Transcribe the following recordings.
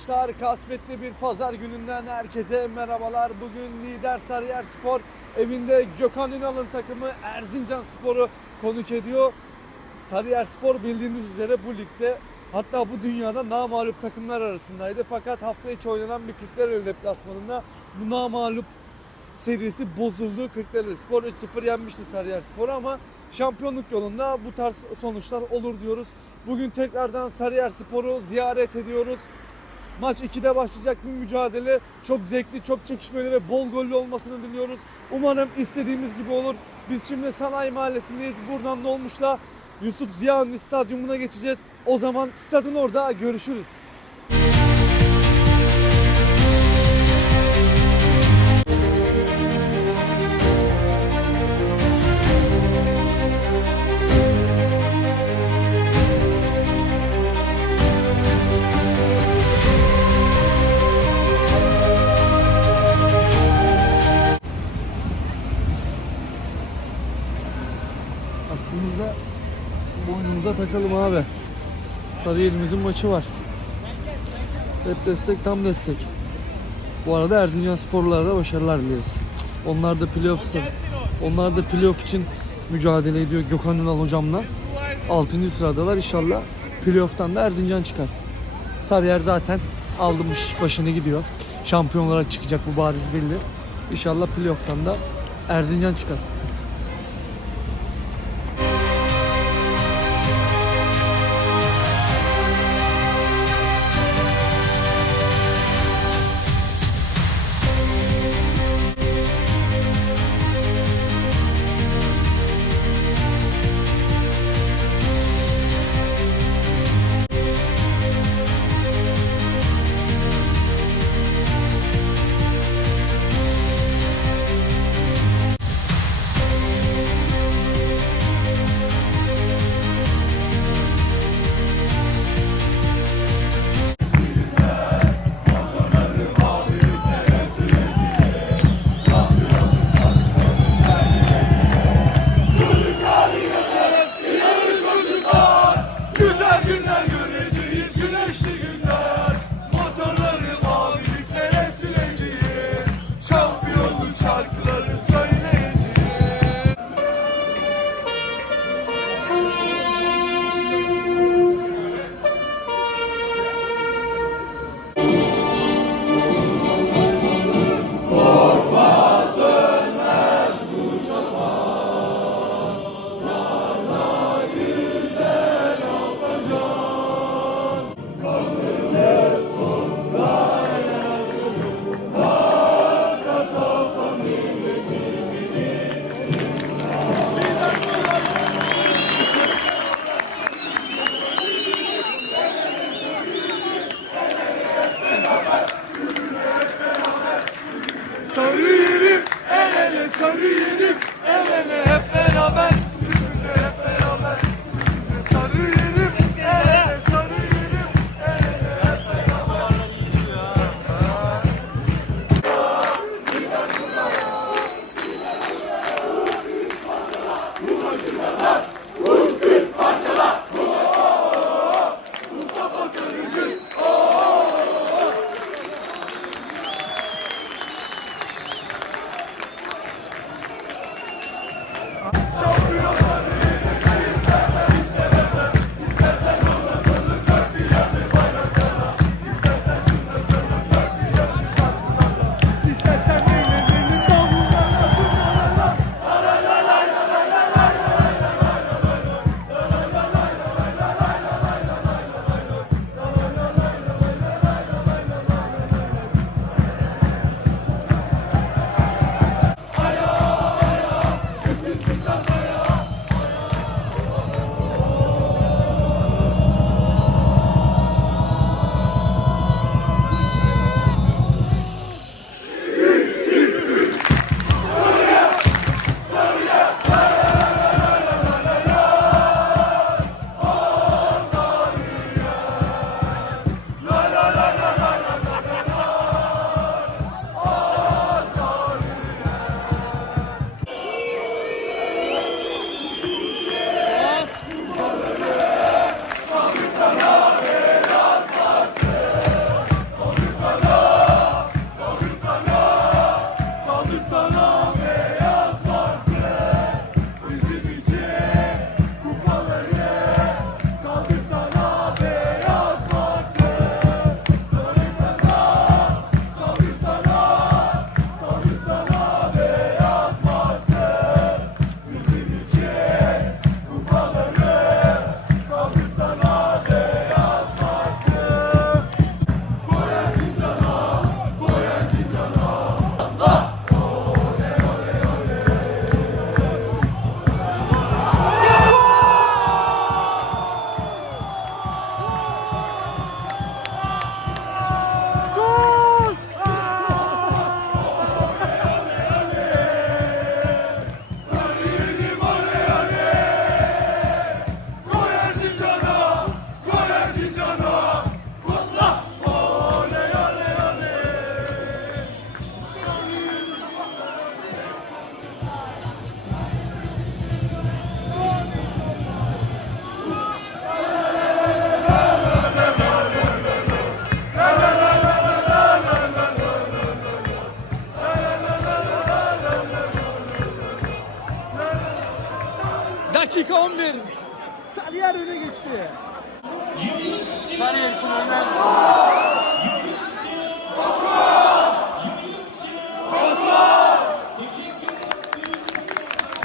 arkadaşlar. Kasvetli bir pazar gününden herkese merhabalar. Bugün lider Sarıyer Spor evinde Gökhan Ünal'ın takımı Erzincan Spor'u konuk ediyor. Sarıyer Spor bildiğiniz üzere bu ligde hatta bu dünyada namalup takımlar arasındaydı. Fakat hafta içi oynanan bir Kırklareli deplasmanında bu namalup serisi bozuldu. Kırklareli Spor 3-0 yenmişti Sarıyer Spor'u ama şampiyonluk yolunda bu tarz sonuçlar olur diyoruz. Bugün tekrardan Sarıyer Spor'u ziyaret ediyoruz. Maç 2'de başlayacak bir mücadele. Çok zevkli, çok çekişmeli ve bol gollü olmasını diliyoruz. Umarım istediğimiz gibi olur. Biz şimdi Sanayi Mahallesi'ndeyiz. Buradan Dolmuş'la Yusuf Ziya Ünlü Stadyumuna geçeceğiz. O zaman stadın orada görüşürüz. Boynumuza takalım abi. Sarıyer'imizin maçı var. Hep destek, tam destek. Bu arada Erzincan sporlulara da başarılar dileriz. Onlar da playoff Onlar da playoff için mücadele ediyor Gökhan Ünal hocamla. 6. sıradalar. İnşallah playoff'tan da Erzincan çıkar. Sarıyer zaten almış başını gidiyor. Şampiyon olarak çıkacak bu bariz belli. İnşallah playoff'tan da Erzincan çıkar. Dakika 11. Sarıyer öne geçti. Sarıyer için önemli.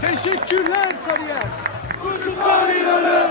Teşekkürler Sarıyer. İnanın, inanın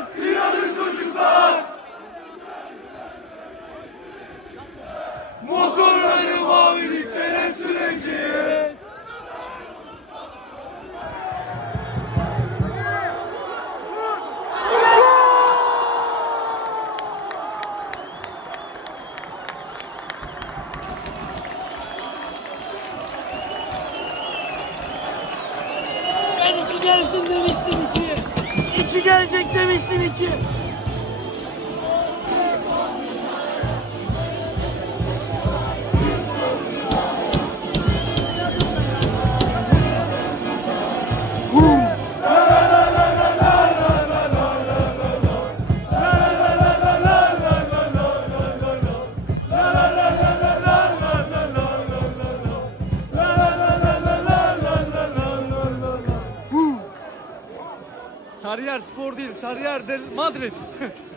Sarıyer Spor değil, Sarıyer del Madrid.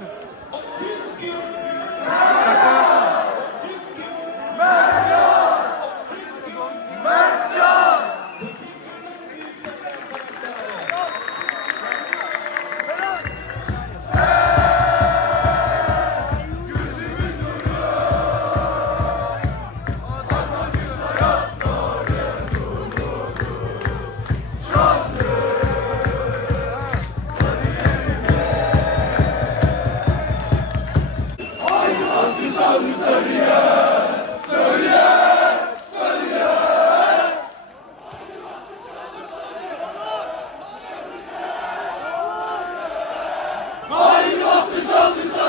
All the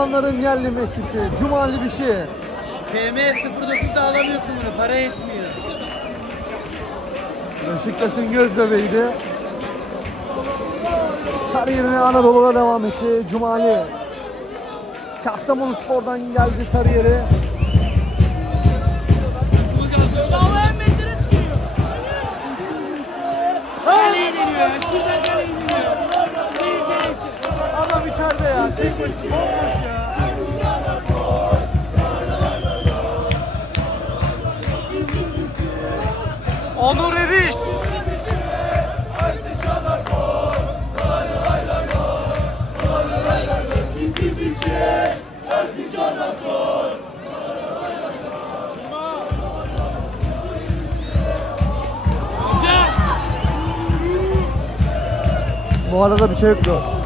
Bir zamanların yerli Messi'si, Cumali bir şey. PM 09'da alamıyorsun bunu. Para yetmiyor. Beşiktaş'ın göz bebeğiydi. Kariyerine Anadolu'da devam etti. Cumali. Kastamonu Spor'dan geldi Sarıyer'e. Çağlayan Menderes çıkıyor. Kaleye deniyor. Şuradan kaleye deniyor. Adam içeride ya. Tek başına. Bu arada bir şey yoktu.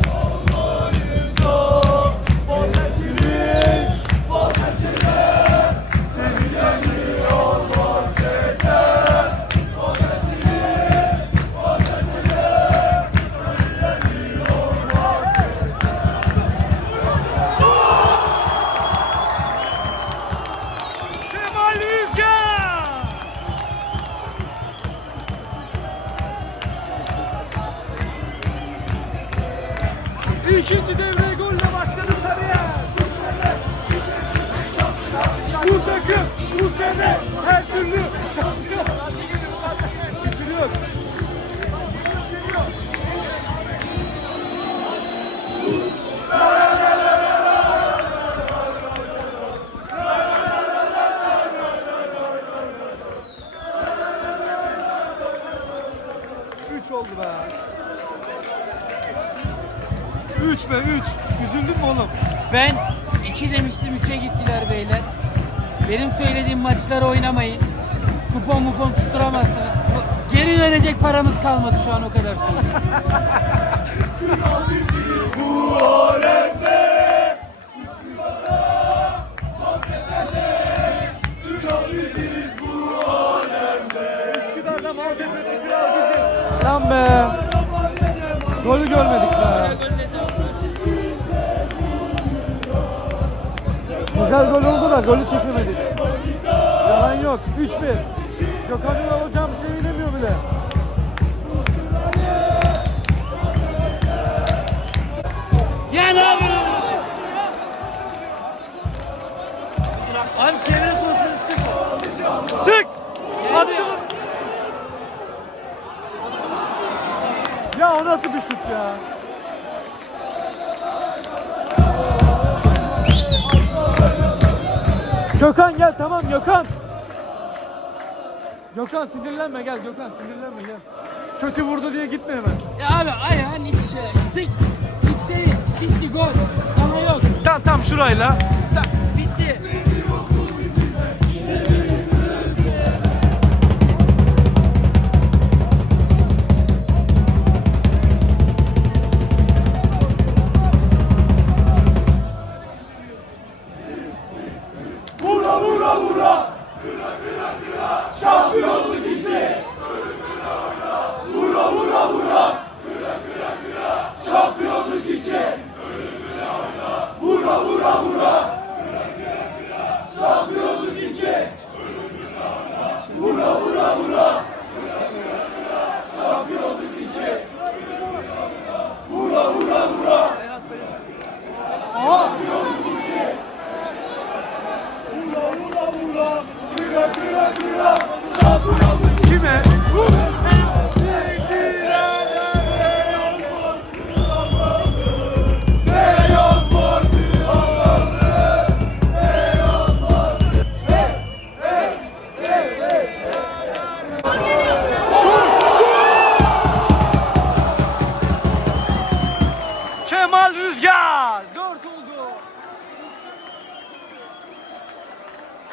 İkinci devre golle başladı Sarıyer. Bu takım bu sene her türlü 3 be 3. Üzüldün mü oğlum? Ben 2 demiştim 3'e gittiler beyler. Benim söylediğim maçları oynamayın. Kupon mupon tutturamazsınız. Geri dönecek paramız kalmadı şu an o kadar söyleyeyim. Lan be. Golü görmedik be. Güzel gol oldu da golü çekemedik. Yalan yok. 3-1. Gökhan Ünal hocam sevinemiyor bile. Ya ne yapıyorsun? Abi çevre kontrolü sıfır. Çık! Attım. Ya o nasıl bir şut ya? Gökhan gel tamam Gökhan. Gökhan sinirlenme gel Gökhan sinirlenme gel. Kötü vurdu diye gitme hemen. Ya abi ayağın içi şöyle. Tık. Gitsene. Bitti gol. Ama yok. Tam tam şurayla.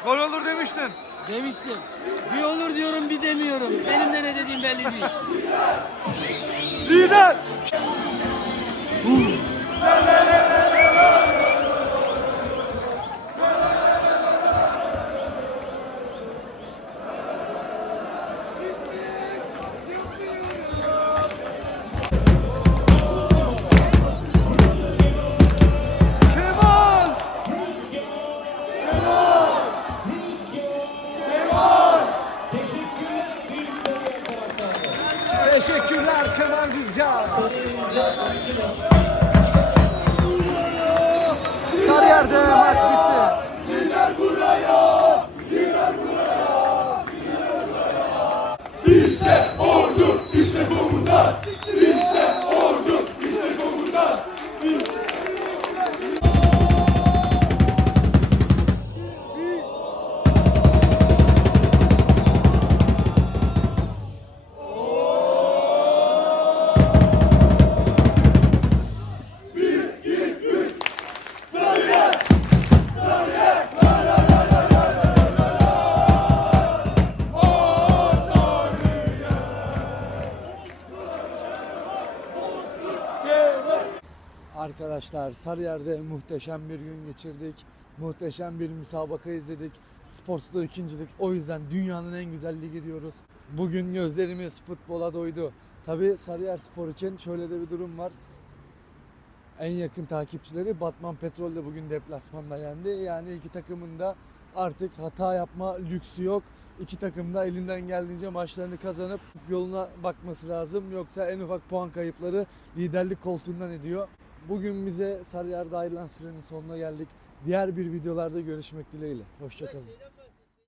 Gol olur demiştin. Demiştim. Bir olur diyorum bir demiyorum. Benim de ne dediğim belli değil. Lider. Arkadaşlar Sarıyer'de muhteşem bir gün geçirdik. Muhteşem bir müsabaka izledik. Sports'ta ikincilik. O yüzden dünyanın en güzel ligi diyoruz. Bugün gözlerimiz futbola doydu. Tabi Sarıyer Spor için şöyle de bir durum var. En yakın takipçileri Batman Petrol de bugün deplasmanda yendi. Yani iki takımın da artık hata yapma lüksü yok. İki takım da elinden geldiğince maçlarını kazanıp yoluna bakması lazım. Yoksa en ufak puan kayıpları liderlik koltuğundan ediyor. Bugün bize Sarıyer'de ayrılan sürenin sonuna geldik. Diğer bir videolarda görüşmek dileğiyle. Hoşçakalın.